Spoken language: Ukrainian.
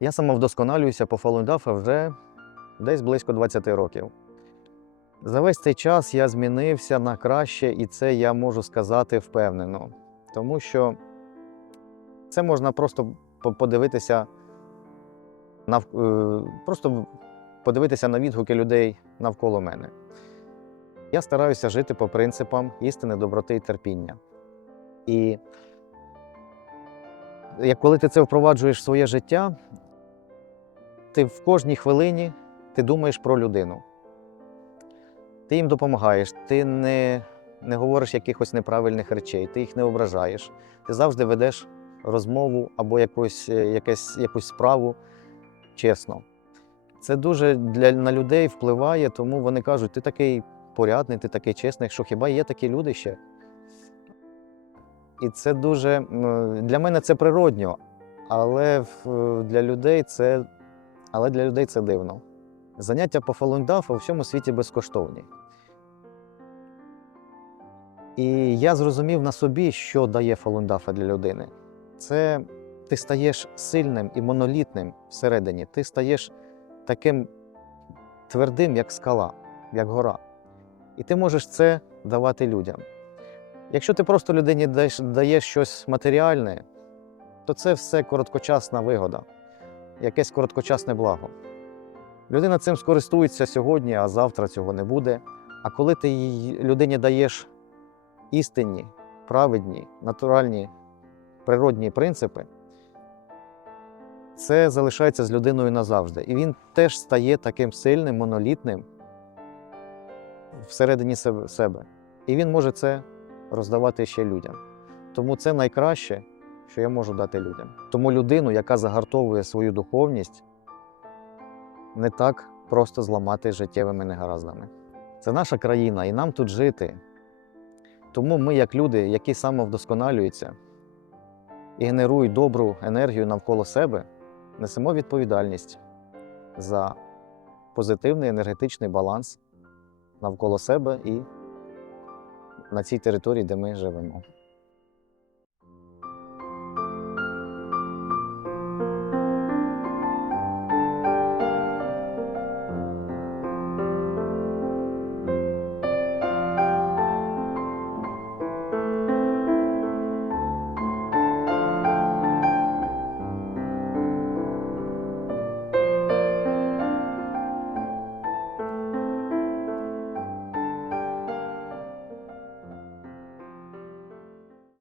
Я самовдосконалююся по Фалундафа вже десь близько 20 років. За весь цей час я змінився на краще, і це я можу сказати впевнено. Тому що це можна просто подивитися нав... е, просто подивитися на відгуки людей навколо мене. Я стараюся жити по принципам істини, доброти і терпіння. І як коли ти це впроваджуєш в своє життя, ти в кожній хвилині ти думаєш про людину. Ти їм допомагаєш, ти не, не говориш якихось неправильних речей, ти їх не ображаєш. Ти завжди ведеш розмову або якусь, е, якесь, якусь справу чесно. Це дуже для, на людей впливає, тому вони кажуть, ти такий порядний, ти такий чесний, що хіба є такі люди ще? І це дуже для мене це природньо, але для людей це, але для людей це дивно. Заняття по фалундафу у всьому світі безкоштовні. І я зрозумів на собі, що дає фалундафа для людини. Це ти стаєш сильним і монолітним всередині. Ти стаєш таким твердим, як скала, як гора. І ти можеш це давати людям. Якщо ти просто людині даєш, щось матеріальне, то це все короткочасна вигода, якесь короткочасне благо. Людина цим скористується сьогодні, а завтра цього не буде. А коли ти їй- людині даєш істинні, праведні, натуральні, природні принципи, це залишається з людиною назавжди. І він теж стає таким сильним, монолітним всередині себе-. І він може це роздавати ще людям. Тому це найкраще, що я можу дати людям. Тому людину, яка загартовує свою духовність, не так просто зламати життєвими негараздами. Це наша країна, і нам тут жити. Тому ми, як люди, які самовдосконалюються і генерують добру енергію навколо себе, несемо відповідальність за позитивний енергетичний баланс навколо себе і на цій території, де ми живемо.